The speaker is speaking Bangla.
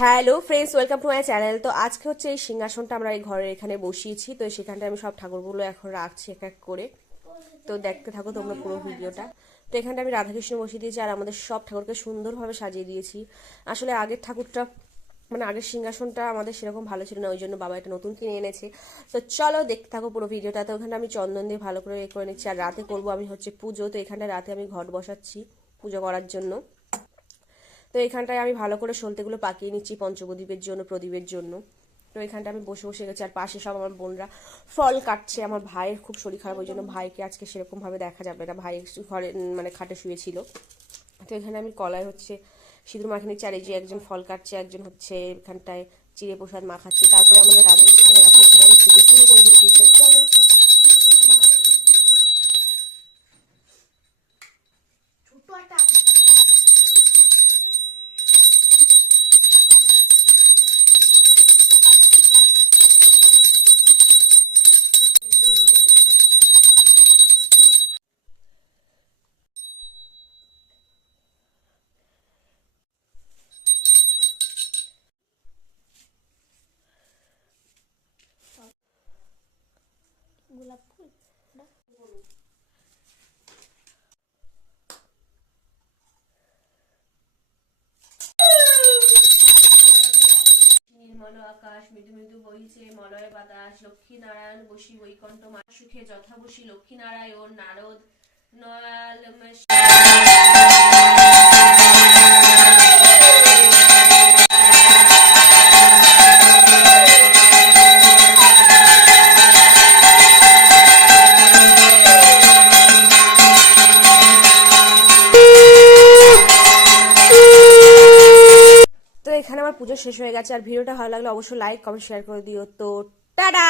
Hello friends, welcome to my channel. তো আজকে হচ্ছে এই সিংহাসনটা আমরা এই ঘরের এখানে বসিয়েছি, তো সেখানটা আমি সব ঠাকুরগুলো এখন রাখছি এক এক করে। তো দেখতে থাকো তোমরা পুরো ভিডিওটা। তো এখানটা আমি রাধাকৃষ্ণ বসিয়ে দিয়েছি আর আমাদের সব ঠাকুরকে সুন্দরভাবে সাজিয়ে দিয়েছি। আসলে আগের ঠাকুরটা মানে আগের সিংহাসনটা আমাদের সেরকম ভালো ছিল না, ওই জন্য বাবা এটা নতুন কিনে এনেছে। তো চলো দেখতে থাকো পুরো ভিডিওটা। তো ওখানে আমি চন্দন দিয়ে ভালো করে করে নিচ্ছি। আর রাতে করবো আমি হচ্ছে পুজো, তো এখানটা রাতে আমি ঘট বসাচ্ছি পুজো করার জন্য। তো এখানটায় আমি ভালো করে সলতেগুলো পাকিয়ে নিচ্ছি পঞ্চপ্রদীপের জন্য, প্রদীপের জন্য। তো এখানটা আমি বসে বসে গেছি আর পাশে সব আমার বোনরা ফল কাটছে। আমার ভাইয়ের খুব শরীর খারাপ, ওই জন্য ভাইকে আজকে সেরকম ভাবে দেখা যাবে না, ভাই ঘরে মানে খাটে শুয়েছিল। তো এখানে আমি কলায় হচ্ছে সিঁদুর মাখিয়ে নিচ্ছি, আর এই যে একজন ফল কাটছে, একজন হচ্ছে এখানটায় চিড়ে প্রসাদ মাখাচ্ছে। তারপরে আমাদের রাধাকৃষ্ণের কাছে এখানে আমি পুজো শুরু করে দিচ্ছি। তো চলো। গোলাপ ফুল নির্মল আকাশ, মৃদু মৃদু বইছে মলয় বাতাস, লক্ষ্মী নারায়ণ বসি বৈকণ্ঠ মা সুখে যথা বসি, লক্ষ্মী নারায়ণ নারদ নয়াল তো এখানে আমার পুজো শেষ হয়ে গেছে। আর ভিডিওটা ভালো লাগলে অবশ্যই লাইক কমেন্ট শেয়ার করে দিও। তো টাটা।